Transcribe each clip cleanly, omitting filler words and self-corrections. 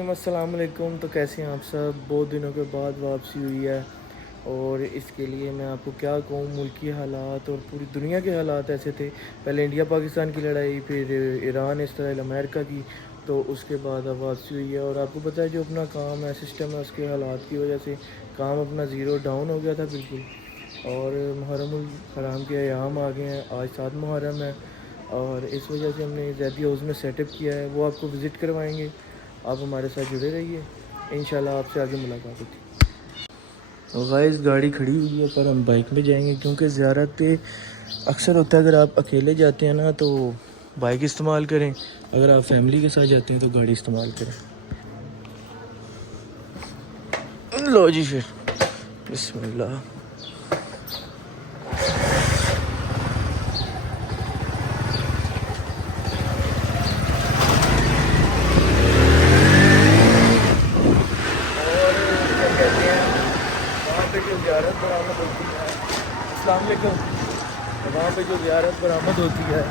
السلام علیکم. تو کیسے ہیں آپ سب؟ بہت دنوں کے بعد واپسی ہوئی ہے اور اس کے لیے میں آپ کو کیا کہوں، ملکی حالات اور پوری دنیا کے حالات ایسے تھے. پہلے انڈیا پاکستان کی لڑائی، پھر ایران اسرائیل امریکہ کی، تو اس کے بعد اب واپسی ہوئی ہے. اور آپ کو پتہ ہے جو اپنا کام ہے، سسٹم ہے، اس کے حالات کی وجہ سے کام اپنا زیرو ڈاؤن ہو گیا تھا بالکل. اور محرم الحرام کے ایام آ گئے ہیں، آج 7 محرم ہے اور اس وجہ سے ہم نے زیدی ہاؤس میں سیٹ اپ کیا ہے، وہ آپ کو وزٹ کروائیں گے. آپ ہمارے ساتھ جڑے رہیے، انشاءاللہ آپ سے آگے ملاقات ہوتی. غائز گاڑی کھڑی ہوئی ہے پر ہم بائک پہ جائیں گے، کیونکہ زیارت پہ اکثر ہوتا ہے اگر آپ اکیلے جاتے ہیں نا تو بائک استعمال کریں، اگر آپ فیملی کے ساتھ جاتے ہیں تو گاڑی استعمال کریں. لو جی پھر بسم اللہ. وہاں پہ جو زیارت برآمد ہوتی ہے، السلام علیکم، وہاں پہ جو زیارت برآمد ہوتی ہے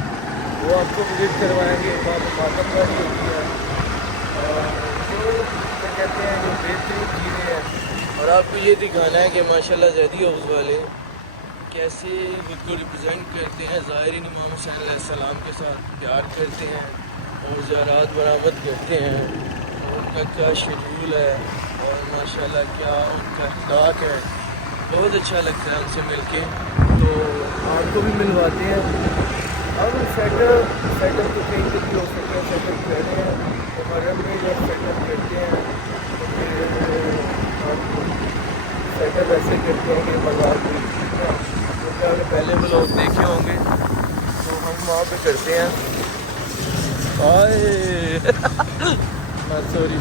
وہ آپ کو وزٹ کروائیں گے. وہاں پہ ماتم گاڑی ہوتی ہے اور جو کہتے ہیں جو بہترین چیزیں ہیں، اور آپ کو یہ دکھانا ہے کہ ماشاءاللہ زیدی ہاؤس والے کیسے خود کو ریپرزینٹ کرتے ہیں، زائرین امام حسین علیہ السلام کے ساتھ پیار کرتے ہیں اور زیارات برآمد کرتے ہیں. ان کا کیا شیڈول ہے اور ماشاءاللہ کیا ان کا اخلاق ہے، بہت اچھا لگتا ہے ان سے مل کے. تو آپ کو بھی ملواتے ہیں. اب سیٹ اپ تو کہیں پہ بھی ہو سکتا ہے، سیٹ اپ کر رہے ہیں محرم میں. جب سیٹ اپ کرتے ہیں تو پھر ہم سیٹ اپ ایسے کرتے ہیں کہ بازار میں، کیونکہ اگر پہلے وہ لوگ دیکھے ہوں گے تو ہم وہاں پہ کرتے ہیں. سوری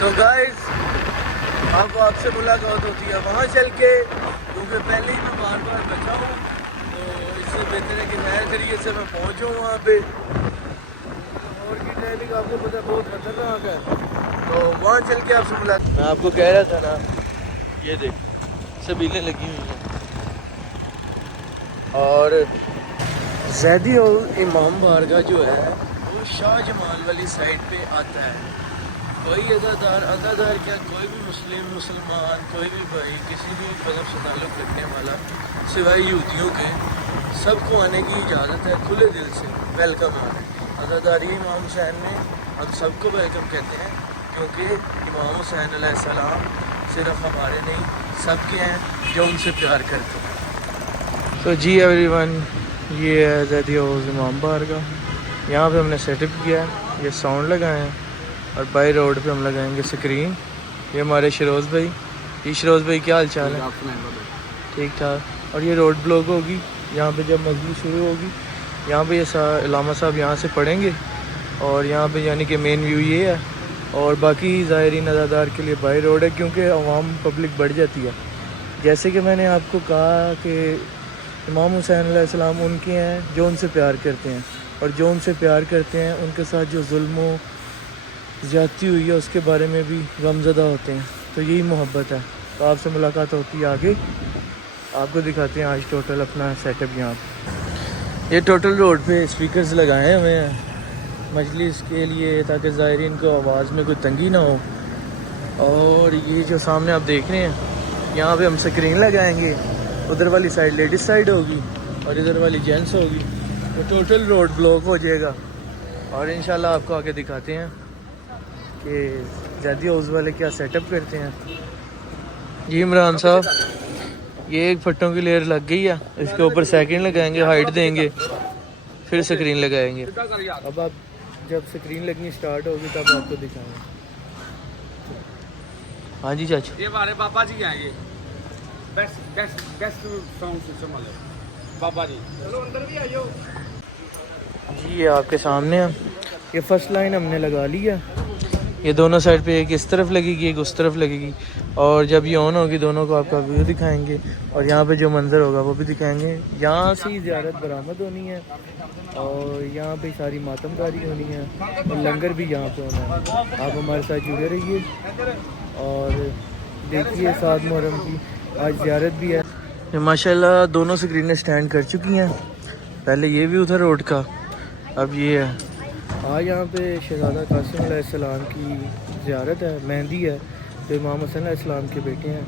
تو گائز اب آپ سے ملاقات ہوتی ہے وہاں چل کے، کیونکہ پہلے ہی میں بار بار بچا ہوں تو اس سے بہتر ہے کہ نئے طریقے سے میں پہنچوں وہاں پہ. اور کی ٹریفک آپ کو پتہ بہت خطرناک ہے، تو وہاں چل کے آپ سے ملاقات. میں آپ کو کہہ رہا تھا نا، یہ دیکھ سبیلیں لگی ہوئی ہیں. اور زیدی امام بارگاہ جو ہے وہ شاہ جمال والی سائڈ پہ آتا ہے. کوئی ادادار کیا، کوئی بھی مسلمان، کوئی بھی بھائی کسی بھی مذہب سے تعلق رکھنے والا سوائے یہودیوں کے، سب کو آنے کی اجازت ہے. کھلے دل سے ویلکم ہے. اداداری امام حسین میں ہم سب کو ویلکم کہتے ہیں، کیونکہ امام حسین علیہ السلام صرف ہمارے نہیں سب کے ہیں جو ان سے پیار کرتے ہیں. تو جی ایوری ون، یہ ہے زیدی ہاؤس امام بارگاہ. یہاں پہ ہم نے سیٹ اپ کیا ہے، یہ ساؤنڈ لگائے ہیں اور بائی روڈ پہ ہم لگائیں گے اسکرین. یہ ہمارے شروز بھائی. یہ شروز بھائی کیا حال چال ہے؟ ٹھیک ٹھاک. اور یہ روڈ بلاک ہوگی یہاں پہ جب مجلس شروع ہوگی. یہاں پہ یہ علامہ صاحب یہاں سے پڑھیں گے اور یہاں پہ یعنی کہ مین ویو یہ ہے. اور باقی زائرین ازادار کے لیے بائی روڈ ہے، کیونکہ عوام پبلک بڑھ جاتی ہے. جیسے کہ میں نے آپ کو کہا کہ امام حسین علیہ السلام ان کے ہیں جو ان سے پیار کرتے ہیں، اور جو ان سے پیار کرتے ہیں ان کے ساتھ جو ظلم و زیادتی ہوئی ہے اس کے بارے میں بھی غمزدہ ہوتے ہیں. تو یہی محبت ہے. تو آپ سے ملاقات ہوتی ہے آگے. آپ کو دکھاتے ہیں آج ٹوٹل اپنا سیٹ اپ. یہاں پہ یہ ٹوٹل روڈ پہ اسپیکرز لگائے ہوئے ہیں مجلس کے لیے، تاکہ زائرین کو آواز میں کوئی تنگی نہ ہو. اور یہ جو سامنے آپ دیکھ رہے ہیں، یہاں پہ ہم اسکرین لگائیں گے. ادھر والی سائڈ لیڈیز سائڈ ہوگی اور ادھر والی جینٹس ہوگی. تو ٹوٹل روڈ بلاک ہو جائے گا. اور انشاءاللہ آپ کو آگے دکھاتے ہیں کہ زیدی ہاؤس والے کیا سیٹ اپ کرتے ہیں. جی عمران صاحب، یہ ایک پھٹوں کی لیئر لگ گئی ہے، اس کے اوپر سیکنڈ لگائیں گے، ہائٹ دیں گے، پھر سکرین لگائیں گے. اب آپ جب سکرین لگنی سٹارٹ ہوگی تب آپ کو دکھائیں گے. ہاں جی چاچا، یہ ہمارے بابا جی ہیں، یہ بیسٹ ساؤنڈ سسٹم والے بابا جی. چلو اندر بھی آئیو. جی یہ آپ کے سامنے ہے. یہ فرسٹ لائن ہم نے لگا لی ہے. یہ دونوں سائڈ پہ ایک اس طرف لگے گی، ایک اس طرف لگے گی. اور جب یہ آن ہوگی دونوں کو آپ کا ویو دکھائیں گے، اور یہاں پہ جو منظر ہوگا وہ بھی دکھائیں گے. یہاں سے زیارت برآمد ہونی ہے اور یہاں پہ ساری ماتم داری ہونی ہے اور لنگر بھی یہاں پہ ہونا ہے. آپ ہمارے ساتھ جڑے رہیے اور دیکھیے 7 محرم کی آج زیارت بھی ہے. ماشاءاللہ دونوں سکرینیں سٹینڈ کر چکی ہیں پہلے یہ بھی ادھر روڈ کا، اب یہ ہے. آج یہاں پہ شہزادہ قاسم علیہ السلام کی زیارت ہے، مہندی ہے جو امام حسن علیہ السلام کے بیٹے ہیں،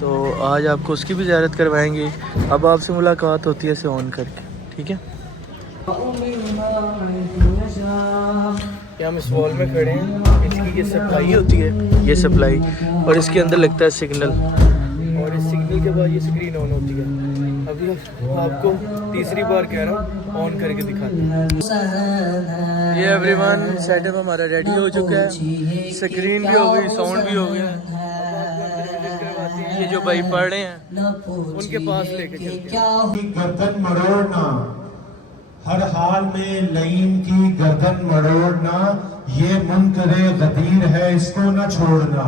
تو آج آپ کو اس کی بھی زیارت کروائیں گے. اب آپ سے ملاقات ہوتی ہے اسے آن کر کے، ٹھیک ہے. یہ ہم اس وال میں کھڑے ہیں، اس کی یہ سپلائی ہوتی ہے، یہ سپلائی، اور اس کے اندر لگتا ہے سگنل، اور اس سگنل کے بعد یہ اسکرین آن ہوتی ہے. ابھی آپ کو تیسری بار کہہ رہا ہوں آن کر کے دکھاتے ہیں. یہ ایوری ون سیٹ اپ ہمارا ریڈی ہو چکا ہے، اسکرین بھی ہو گئی، ساؤنڈ بھی ہو گیا. یہ جو بھائی پڑھ رہے ہیں ان کے پاس لے کے چلتے ہیں. گردن مڑوڑنا، ہر حال میں لعین کی گردن مڑوڑنا، یہ منکر غدیر ہے اس کو نہ چھوڑنا،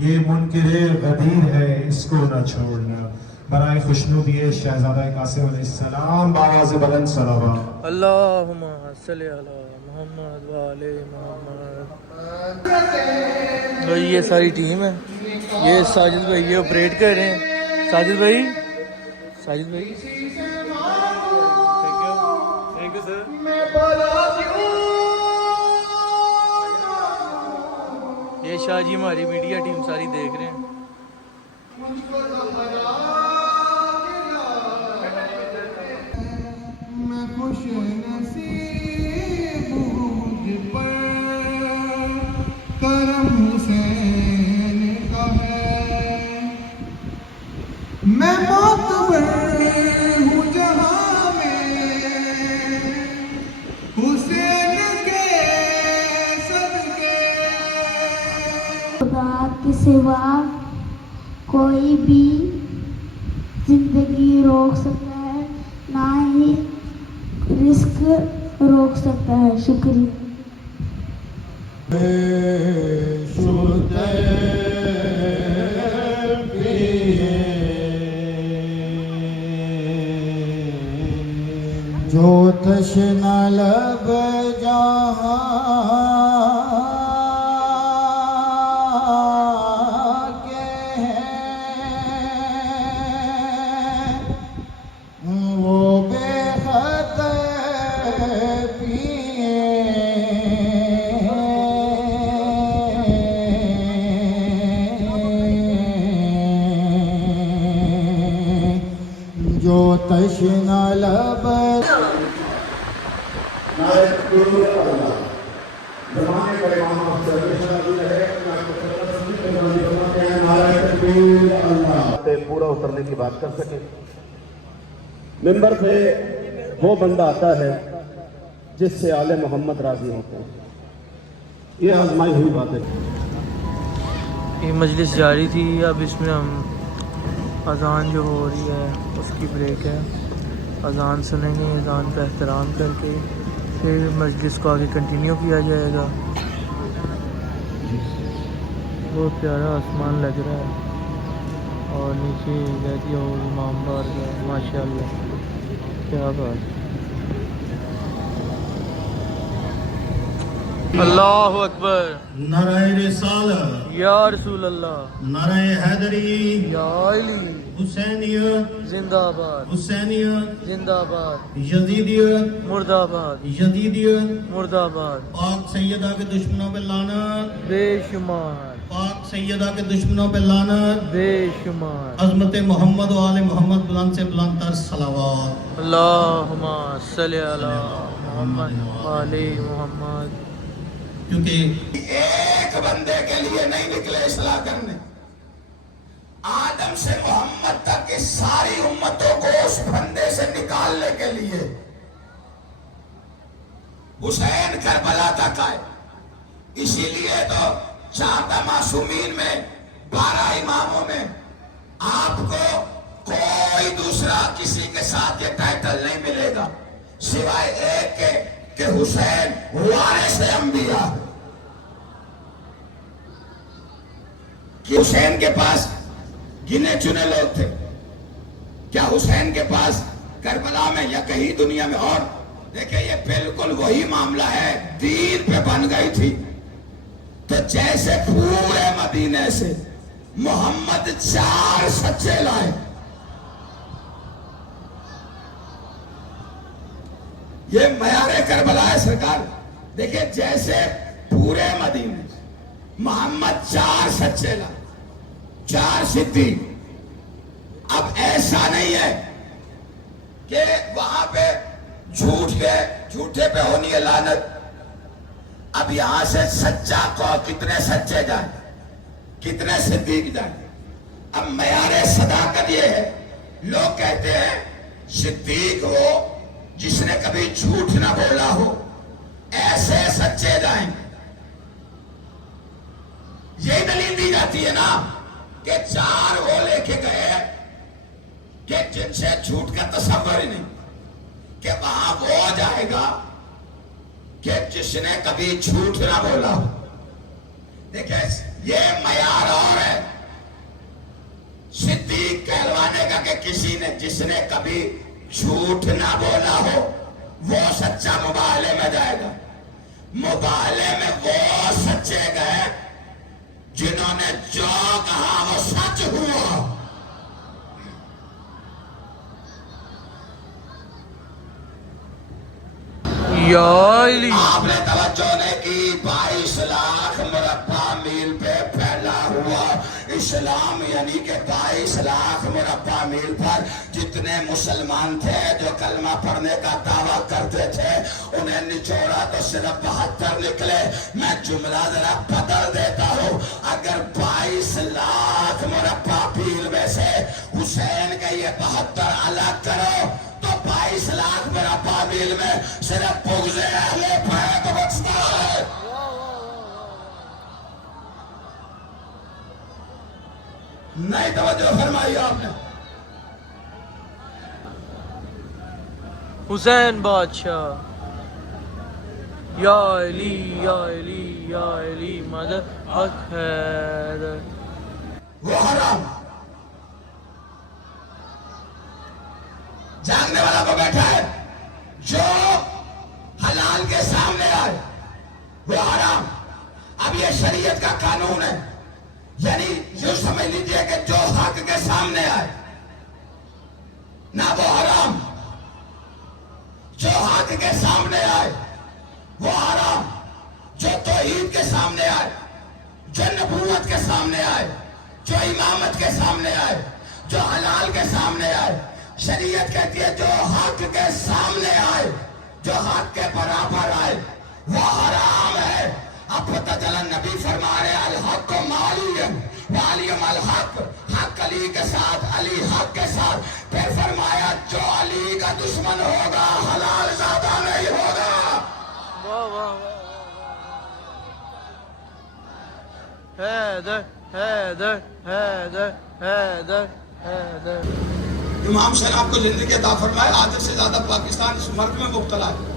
یہ منکر غدیر ہے اس کو نہ چھوڑنا. برائے خوشنودی شہزادہ قاسم علیہ السلام بآواز بلند صلوات. اللہم صلی علی محمد وآل محمد. بھائی یہ ساری ٹیم ہے، یہ ساجد بھائی یہ آپریٹ کر رہے ہیں. ساجد بھائی، ساجد بھائی تھینک یو سر. یہ شاہ جی ہماری میڈیا ٹیم ساری دیکھ رہے ہیں. کرم حسین کا ہے، میں معتبر ہوں جہاں میں حسین کے صدقے. خدا کے سوا کوئی بھی زندگی روک سکتا ہے، نہ ہی رزق روک سکتا ہے. شکریہ. جو تشنہ لب جہاں کے ہیں وہ بے خط پیے، جو تشنہ لب پورا اترنے کی بات کر سکے. ممبر پہ وہ بندہ آتا ہے جس سے آل محمد راضی ہوتے ہیں. یہ آزمائی ہوئی بات ہے. یہ مجلس جاری تھی، اب اس میں ہم اذان جو ہو رہی ہے اس کی بریک ہے. اذان سنیں گے، اذان کا احترام کر کے پھر مجلس کو آگے کنٹینیو کیا جائے گا. بہت پیارا آسمان لگ رہا ہے اور نیچے رہتی ہو امام بار کا، ماشاء اللہ کیا بات. اللہ اکبر. نعرہ رسالت، یا رسول اللہ، نعرہ حیدری، یا علی، حسینیت زندہ آباد، حسینیت، زندہ آباد، یزیدیت مرد آباد، یزیدیت. مرد آباد. پاک سیدہ کے دشمنوں پہ لعنت، بے شمار، پاک سیدہ کے دشمنوں پہ لعنت. بے شمار. عظمت محمد و آل محمد بلند سے بلند تر صلوات. اللہم صلی علی محمد وآل محمد. کیونکہ ایک بندے کے لیے نہیں نکلے اصلاح کرنے، آدم سے محمد تک کی ساری امتوں کو اس پھندے سے نکالنے کے لیے حسین کربلا تک آئے. اسی لیے تو 14 معصومین میں 12 اماموں میں آپ کو کوئی دوسرا کسی کے ساتھ یہ ٹائٹل نہیں ملے گا سوائے ایک کے کہ حسین وارث انبیاء. کہ حسین کے پاس گنے چنے لوگ تھے؟ کیا حسین کے پاس کربلا میں یا کہیں دنیا میں اور؟ دیکھیں یہ بالکل وہی معاملہ ہے، دین پہ بن گئی تھی تو جیسے پورے مدینے سے محمد 4 سچے لائے، یہ معیار کربلا ہے سرکار. دیکھیں جیسے پورے مدینے محمد 4 سچے لا 4 صدیق. اب ایسا نہیں ہے کہ وہاں پہ جھوٹے پہ ہونی ہے لعنت. اب یہاں سے سچا کو کتنے سچے جائیں, کتنے صدیق جائیں. اب معیار صداقت یہ ہے, لوگ کہتے ہیں صدیق وہ جس نے کبھی جھوٹ نہ بولا ہو, ایسے سچے جائیں. یہ دلیل دی جاتی ہے نا کہ 4 وہ لے کے گئے کہ جن سے جھوٹ کا تصور ہی نہیں, کہ وہاں وہ جائے گا کہ جس نے کبھی جھوٹ نہ بولا ہو. دیکھیں یہ معیار اور ہے صدیق کہلوانے کا کہ کسی نے جس نے کبھی جھوٹ نہ بولا ہو وہ سچا مباہلے میں جائے گا. مباہلے میں وہ سچے گئے جنہوں نے جو کہا وہ سچ ہوا. یا علی آپ نے توجہ نہیں کی. 22 لاکھ مربع میل پہ پھیلا ہوا اسلام, یعنی کہ 22 لاکھ مربع میل پر جتنے مسلمان تھے جو کلمہ پڑھنے کا دعویٰ کرتے تھے انہیں نچوڑا تو صرف 72 نکلے. میں جملہ ذرا بدل دیتا ہوں. اگر 22 لاکھ مربع میل میں سے حسین کا یہ 72 الگ کرو تو 22 لاکھ مربع میل میں صرف بغض اہل بیت بچتا ہے. نہیں توجہ فرمائی آپ نے. حسین بادشاہ یا علی یا علی یا علی مدد حق ہے. وہ حرام جاگنے والا کو بیٹھا ہے, جو حلال کے سامنے آئے وہ حرام. اب یہ شریعت کا قانون ہے, یعنی جو سمجھ لیجئے کہ جو حق کے سامنے آئے نہ وہ حرام, جو حق کے سامنے آئے وہ حرام, جو توحید کے سامنے آئے, جو نبوت کے سامنے آئے, جو امامت کے سامنے آئے, جو حلال کے سامنے آئے. شریعت کہتی ہے جو حق کے سامنے آئے, جو حق کے برابر آئے وہ حرام ہے. اب پتہ چلا نبی فرما رہے الحق معلیم وعلیم الحق, حق علی کے ساتھ, علی حق کے ساتھ. پھر فرمایا جو علی کا دشمن ہوگا حلال زیادہ نہیں ہوگا. واہ واہ حیدر حیدر حیدر حیدر حیدر. امام صاحب کو زندگی عطا فرمائے. آدھے سے زیادہ پاکستان اس مرض میں مبتلا ہے.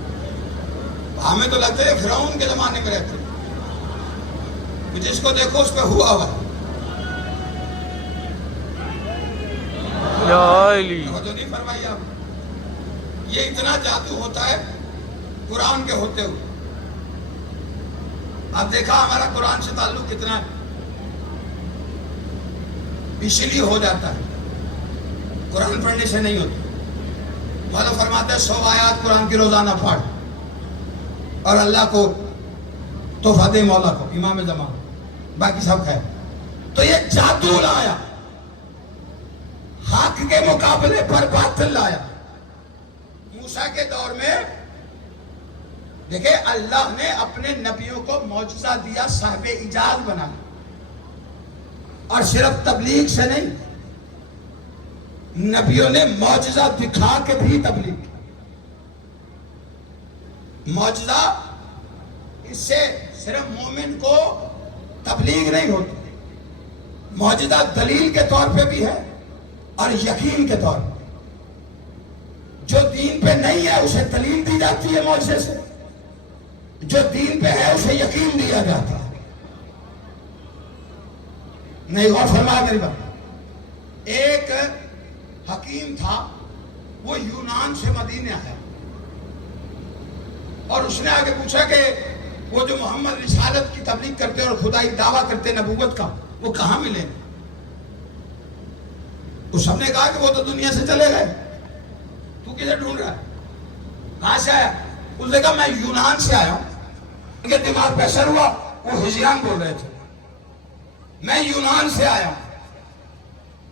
ہمیں تو لگتا ہے فرعون کے زمانے میں رہتے, جس کو دیکھو اس پہ ہوا ہوا. یا علی توجہ نہیں فرمائی آپ. یہ اتنا جادو ہوتا ہے قرآن کے ہوتے ہوئے. اب دیکھا ہمارا قرآن سے تعلق کتنا ہے, اسی لیے ہو جاتا ہے, قرآن پڑھنے سے نہیں ہوتا. مولا فرماتے ہیں 100 آیات قرآن کی روزانہ پڑھ اور اللہ کو تحفہ دے, مولا کو, امام زمان, باقی سب خیر. تو یہ جادو لایا, حق کے مقابلے پر باطل لایا. موسیٰ کے دور میں دیکھیں اللہ نے اپنے نبیوں کو معجزہ دیا, صاحب ایجاز بنا, اور صرف تبلیغ سے نہیں, نبیوں نے معجزہ دکھا کے بھی تبلیغ. معجزہ اس سے صرف مومن کو تبلیغ نہیں ہوتی, معجزہ دلیل کے طور پہ بھی ہے اور یقین کے طور پہ. جو دین پہ نہیں ہے اسے دلیل دی جاتی ہے معجزے سے, جو دین پہ ہے اسے یقین دیا جاتا ہے. نہیں غور فرمایا میری بات. ایک حکیم تھا, وہ یونان سے مدینے آیا اور اس نے آگے پوچھا کہ وہ جو محمد رسالت کی تبلیغ کرتے اور خدائی دعویٰ کرتے نبوت کا, وہ کہاں ملے؟ تو سب نے کہا کہ وہ تو دنیا سے چلے گئے, تو کسے ڈھونڈ رہا ہے؟ کہاں سے آیا؟ اس نے کہا میں یونان سے آیا ہوں. ان کے دماغ پہ اثر ہوا, وہ ہجیان بول رہے تھے. میں یونان سے آیا ہوں,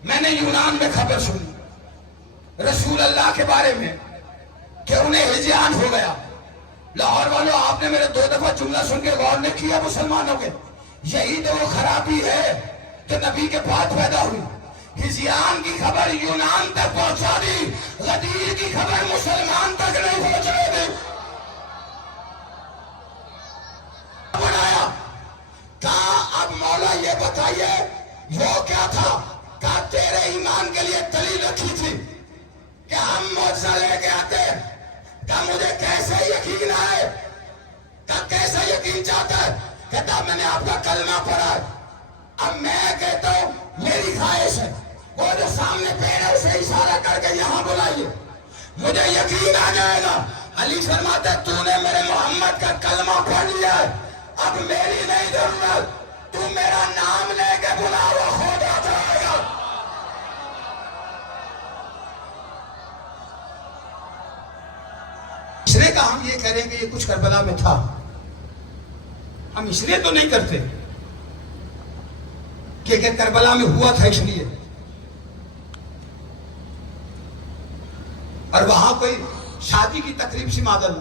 میں نے یونان میں خبر سنی رسول اللہ کے بارے میں کہ انہیں ہجیان ہو گیا. لاہور والوں, آپ نے میرے 2 دفعہ جملہ سن کے غور نہیں کیا مسلمانوں کے؟ یہی تو وہ خرابی ہے کہ نبی کے بعد پیدا ہوئی. ہجیان کی خبر یونان تک پہنچا دی, غدیر کی خبر مسلمان تک نہیں پہنچنے دی. بنایا کہا اب مولا یہ بتائیے وہ کیا تھا؟ کہا تیرے ایمان کے لیے دلیل رکھی تھی کہ ہم معجزہ لے کے آتے. کہا مجھے کیسے یقین آئے؟ کہا کیسا یقین چاہتا ہے؟ کہتا میں نے آپ کا کلمہ پڑھا ہے. اب میں کہتا ہوں میری خواہش ہے وہ جو سامنے پیڑ ہے اسے اشارہ کر کے یہاں بلائیے, مجھے یقین آ جائے گا. علی فرماتا ہے تو نے میرے محمد کا کلمہ پڑھ لیا ہے, اب میری نہیں ضرورت, تو میرا نام لے کے بلا, وہ ہو جائے گا. اس لیے کہ ہم یہ کہہ رہے ہیں کہ یہ کچھ کربلا میں تھا, ہم اس لیے تو نہیں کرتے کہ کربلا میں ہوا تھا اس لیے, اور وہاں کوئی شادی کی تقریب سی معدل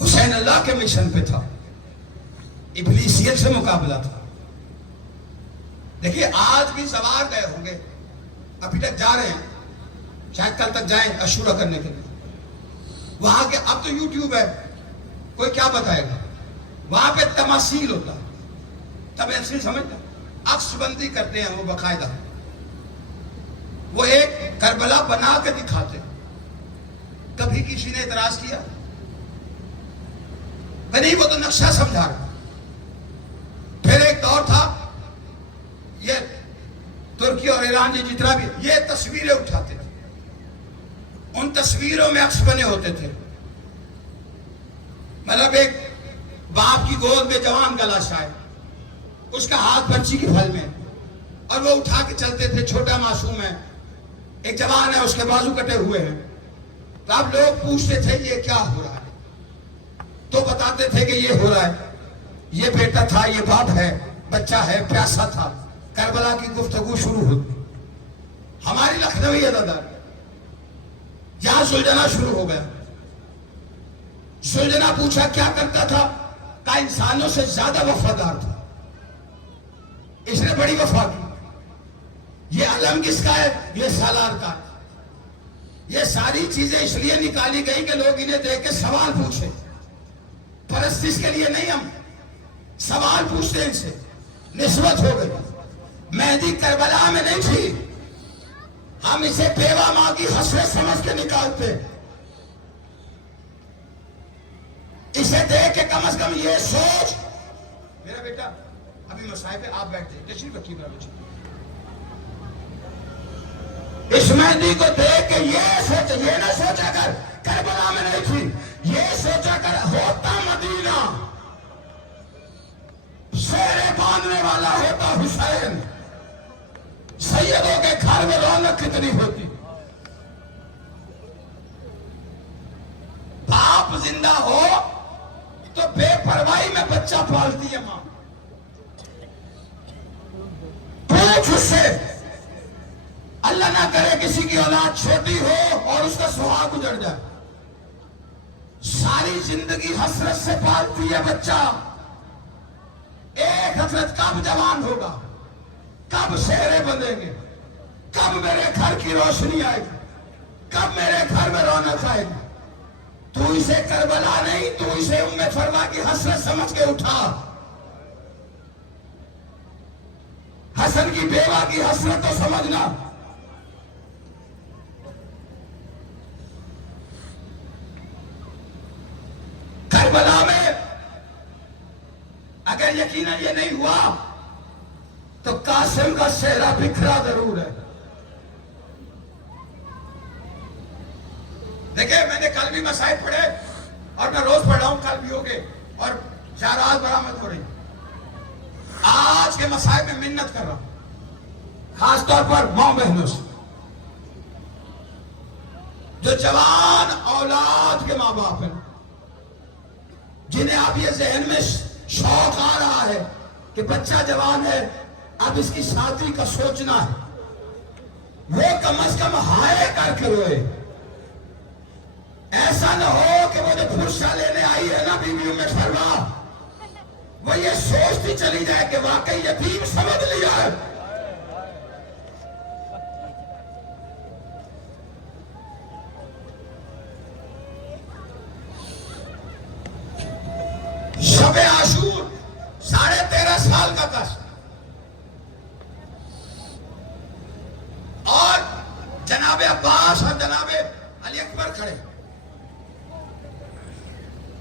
حسین اللہ کے مشن پہ تھا, ابلیسیت سے مقابلہ تھا. دیکھیے آج بھی سوار گئے ہوں گے, ابھی تک جا رہے ہیں, شاید کل تک جائیں عاشورہ کرنے کے لیے. وہاں کے اب تو یوٹیوب ہے, کوئی کیا بتائے گا, وہاں پہ تماثیل ہوتا, تماثیل سمجھتا, عکس بندی کرتے ہیں وہ باقاعدہ, وہ ایک کربلا بنا کے دکھاتے. کبھی کسی نے اعتراض کیا؟ نہیں, وہ تو نقشہ سمجھا رہا. پھر ایک دور تھا یہ ترکی اور ایران یہ جتنا بھی یہ تصویریں اٹھاتے تھے, ان تصویروں میں عکس بنے ہوتے تھے. مطلب ایک باپ کی گود میں جوان کا لاش ہے, اس کا ہاتھ بچی کی پھل میں, اور وہ اٹھا کے چلتے تھے. چھوٹا معصوم ہے, ایک جوان ہے, اس کے بازو کٹے ہوئے ہیں. تو اب لوگ پوچھتے تھے یہ کیا ہو رہا ہے, تو بتاتے تھے کہ یہ ہو رہا ہے, یہ بیٹا تھا, یہ باپ ہے, بچہ ہے, پیاسا تھا. کربلا کی گفتگو شروع ہوتی. ہماری لکھنوی ادادار یہاں سلجھنا شروع ہو گیا. سلجھنا پوچھا کیا کرتا تھا؟ کہا انسانوں سے زیادہ وفادار تھا, اس نے بڑی وفا کی. یہ علم کس کا ہے؟ یہ سالار کا. یہ ساری چیزیں اس لیے نکالی گئی کہ لوگ انہیں دیکھ کے سوال پوچھے, پرستش کے لیے نہیں, ہم سوال پوچھتے ان سے. نسبت ہو گئی. مہدی کربلا میں نہیں تھی, ہم اسے بیوہ ماں کی حسرت سمجھ کے نکالتے. اسے دیکھ کے کم از کم یہ سوچ, میرا بیٹا ابھی مسائل پہ آپ بیٹھتے, تشریف رکھیے میرا بچہ. اس مہدی کو دیکھ کے یہ سوچ, یہ نہ سوچا کر کربلا میں نہیں تھی, یہ سوچا کر ہوتا مدینہ, شیرے باندھنے والا ہوتا حسین, سیدوں کے گھر میں رونق کتنی ہوتی. باپ زندہ ہو تو بے پرواہی میں بچہ پالتی ہے ماں. پوچھ اس سے, اللہ نہ کرے کسی کی اولاد چھوٹی ہو اور اس کا سہاگ گزر جائے, ساری زندگی حسرت سے پالتی ہے بچہ. ایک حسرت کب جوان ہوگا, کب شیرے بندھیں گے, کب میرے گھر کی روشنی آئے گی, کب میرے گھر میں رونق آئے گی. تو اسے کربلا نہیں, تو اسے ام فرما کی حسرت سمجھ کے اٹھا. حسن کی بیوہ کی حسرت تو سمجھنا. کربلا میں اگر یقیناً یہ نہیں ہوا تو قاسم کا چہرہ بکھرا ضرور ہے. دیکھیں میں نے کل بھی مسائل پڑھے اور میں روز پڑھ رہا ہوں, کل بھی ہوگے, اور جائیداد برآمد ہو رہی. آج کے مسائل میں منت کر رہا ہوں خاص طور پر ماں بہنوں سے. جو جوان اولاد کے ماں باپ ہیں، جنہیں اب یہ ذہن میں شوق آ رہا ہے کہ بچہ جوان ہے، اب اس کی شادی کا سوچنا ہے، وہ کم از کم ہائے کر کے روئے. ایسا نہ ہو کہ وہ جو فرشہ لینے آئی ہے نا بیویوں میں فرما، وہ یہ سوچتی چلی جائے کہ واقعی یتیم سمجھ لیا ہے. شب عاشور 13.5 سال کا کس، اور جناب عباس اور جناب علی اکبر کھڑے،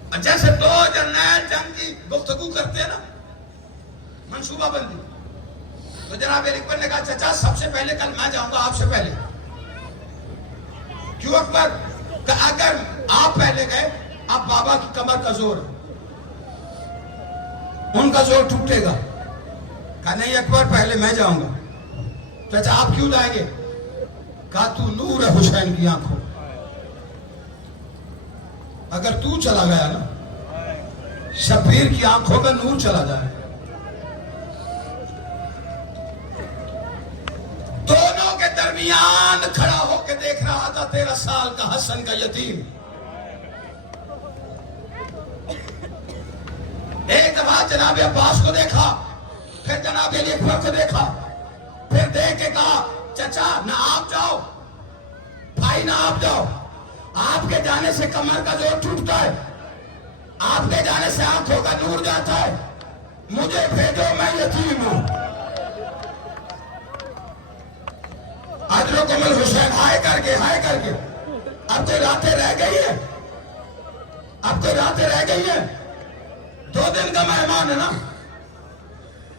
اور جیسے دو جرنیل جنگ کی گفتگو کرتے ہیں نا، منصوبہ بندی، تو جناب علی اکبر نے کہا چچا سب سے پہلے کل میں جاؤں گا آپ سے پہلے. کیوں اکبر؟ کہ اگر آپ پہلے گئے اب بابا کی کمر کا زور ہے، ان کا زور ٹوٹے گا. کہا نہیں اکبر پہلے میں جاؤں گا. چچا آپ کیوں جائیں گے؟ کہا تو نور ہے حسین کی آنکھوں، اگر تو چلا گیا نا شبیر کی آنکھوں میں نور چلا جائے. دونوں کے درمیان کھڑا ہو کے دیکھ رہا تھا 13 سال کا حسن کا یتیم. ایک دفعہ جناب عباس کو دیکھا، پھر جناب علی اکبر کو دیکھا، پھر دیکھ کے کہا چچا نہ آپ جاؤ، بھائی نہ آپ جاؤ، آپ کے جانے سے کمر کا زور ٹوٹتا ہے، آپ کے جانے سے آنکھوں کا نور جاتا ہے، مجھے بھیجو میں یتیم ہوں. حضرت کمل حسین ہائے کر کے اب کوئی راتیں رہ گئی ہے، اب کوئی راتیں رہ گئی ہیں. 2 دن کا مہمان ہے نا.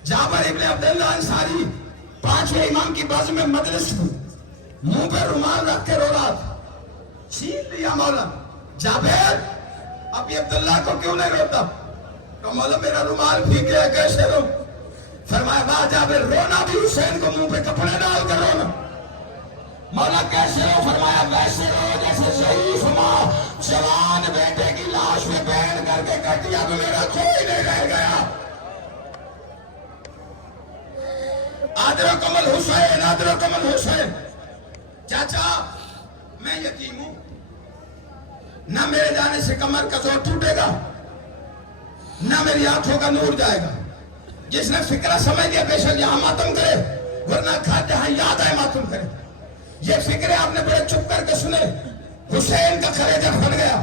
جابر ابن عبداللہ انصاری 5ویں امام کی بازو میں مجلس میں منہ پہ رومال رکھ کے رو رہا تھا. چھین لیا مولا جابر اب یہ عبداللہ کو کیوں نہیں روتا؟ کہ مولا میرا رومال بھیگ گیا کیسے رو؟ فرمایا واہ جابر رونا بھی حسین کو منہ پہ کپڑے ڈال کر رونا. مولا کیسے رو؟ فرمایا ویسے رو جیسے ضعیف ماں جوان بیٹے کی لاش میں بہن کر کے کٹیا تو میرا کوئی نہیں رہ گیا. ادرکم الحسین ادرکم الحسین. چاچا میں یتیم ہوں، نہ میرے جانے سے کمر کا زور ٹوٹے گا، نہ میری آنکھوں کا نور جائے گا. جس نے فکرہ سمجھ لیا بے شک یہاں ماتم کرے، ورنہ کھا جہاں یاد آئے ماتم کرے. یہ فکرے آپ نے بڑے چپ کر کے سنے. حسین کا خریدہ بن گیا،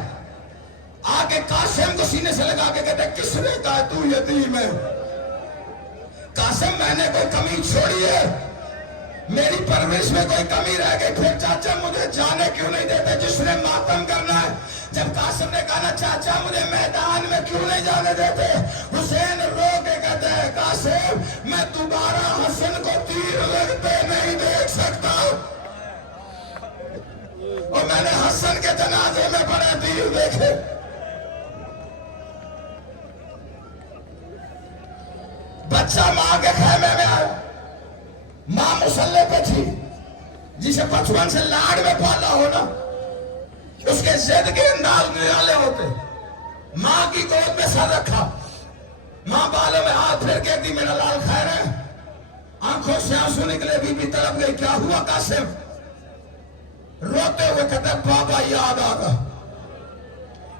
آگے قاسم کو سینے سے لگا کے کہتے کس نے کہا تو یتیم ہے؟ قاسم میں نے کوئی کمی چھوڑی ہے؟ میری پرورش میں کوئی کمی رہ گئی؟ پھر چاچا مجھے جانے کیوں نہیں دیتے جس نے ماتم کرنا ہے؟ جب قاسم نے کہا نا چاچا مجھے میدان میں کیوں نہیں جانے دیتے، حسین رو کے کہتے ہیں قاسم میں دوبارہ حسن کو تیر لگتے نہیں دیکھ سکتا، اور میں نے حسن کے جنازے میں بڑے تیر دیکھے. بچہ ماں کے خیمے میں آیا، ماں مسلح پہ تھی، جسے بچپن سے لاڈ میں پالا ہونا اس کے زد کے انداز نرالے ہوتے. ماں کی گود میں سر رکھا، ماں بالوں میں ہاتھ پھیر کے دی میرا لال خیر ہے. آنکھوں سے آنسو نکلے، بی بی تڑپ گئی. کیا ہوا قاسم؟ روتے ہوئے کہتے بابا یاد آ گا.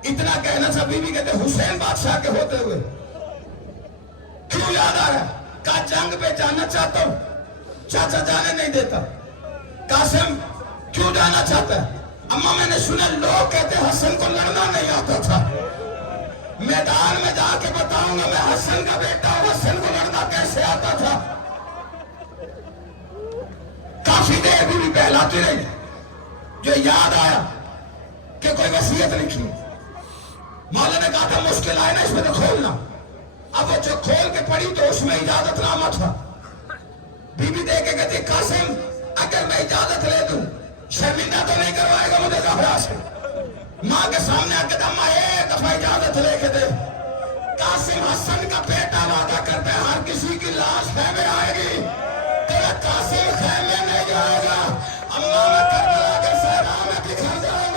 اتنا کہنا تھا، بی بی کہتے حسین بادشاہ کے ہوتے ہوئے کیوں یاد آ رہا ہے؟ کہا جنگ پہ جانا چاہتا ہوں، چاچا جانے نہیں دیتا. قاسم کیوں جانا چاہتا ہے؟ اما میں نے سنا لوگ کہتے حسن کو لڑنا نہیں آتا تھا. میدان میں جا کے بتاؤں گا میں حسن کا بیٹا ہوں، حسن کو لڑنا کیسے آتا تھا. کافی دیر بھی بہلاتی رہی، جو یاد آیا کہ کوئی وصیت لکھی. مولا نے کہا تھا مشکل آئے نا اس میں تو کھولنا. اب وہ جو کھول کے پڑھی تو اس میں اجازت نامہ تھا. بی بی دیکھ کے کہتی قاسم اگر میں اجازت لے دوں شرمندہ تو نہیں کروائے گا مجھے زہرا سے؟ ماں کے سامنے آ کے اما ایک دفعہ اجازت لے کے دے. قاسم حسن کا بیٹا وعدہ کرتا ہے ہر کسی کی لاش خیمے آئے گی، تیرا قاسم خیمے نہیں جائے گا. اما میں کربلا کے صحرا میں بکھر جاؤں گا.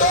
2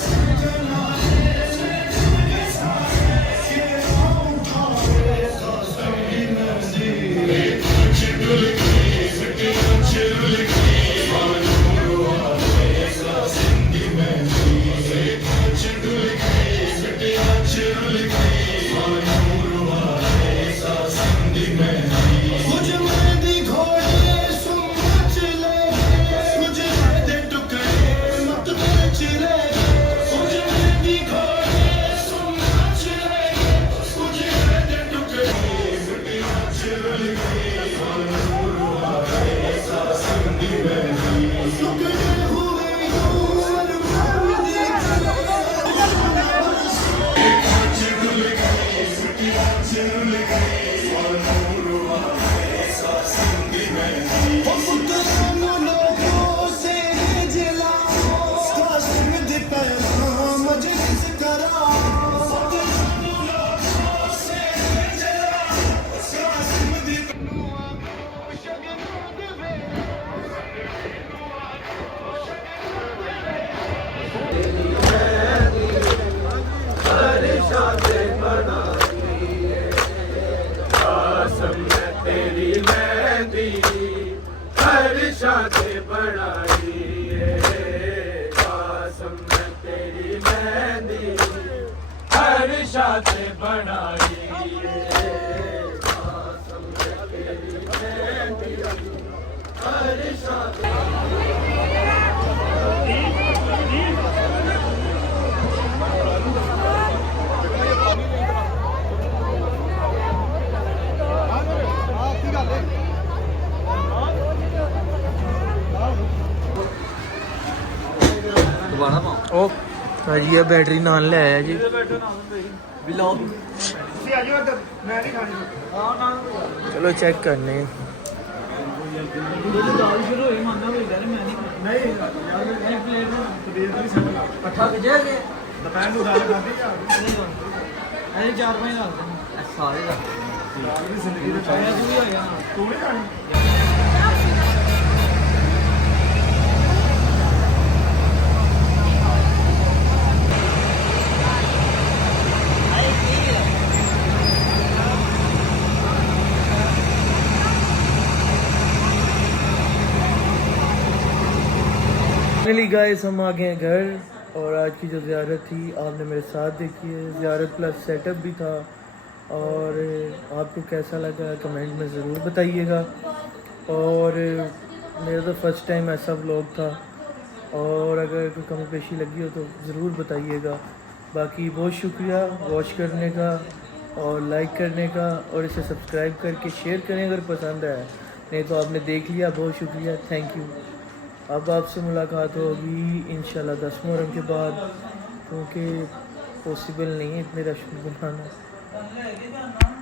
Thank you. میری مہندی ہر شاد بنائی ਉਹ ਭਾਜੀ ਇਹ ਬੈਟਰੀ ਨਾਲ ਲੈ ਆਇਆ ਜੀ ਚਲੋ ਚੈੱਕ ਕਰਨੇ فائنلی گائز ہم آ گئے ہیں گھر اور آج کی جو زیارت تھی آپ نے میرے ساتھ دیکھی ہے زیارت پلس سیٹ اپ بھی تھا اور آپ کو کیسا لگا کمنٹ میں ضرور بتائیے گا اور میرا تو فرسٹ ٹائم ایسا ولاگ تھا اور اگر کوئی کمی پیشی لگی ہو تو ضرور بتائیے گا باقی بہت شکریہ واچ کرنے کا اور لائک کرنے کا اور اسے سبسکرائب کر کے شیئر کریں اگر پسند آیا نہیں تو آپ نے دیکھ لیا بہت شکریہ تھینک یو اب آپ سے ملاقات ہوگی انشاءاللہ 10 محرم کے بعد کیونکہ پاسبل نہیں ہے اتنے رش میں بنانا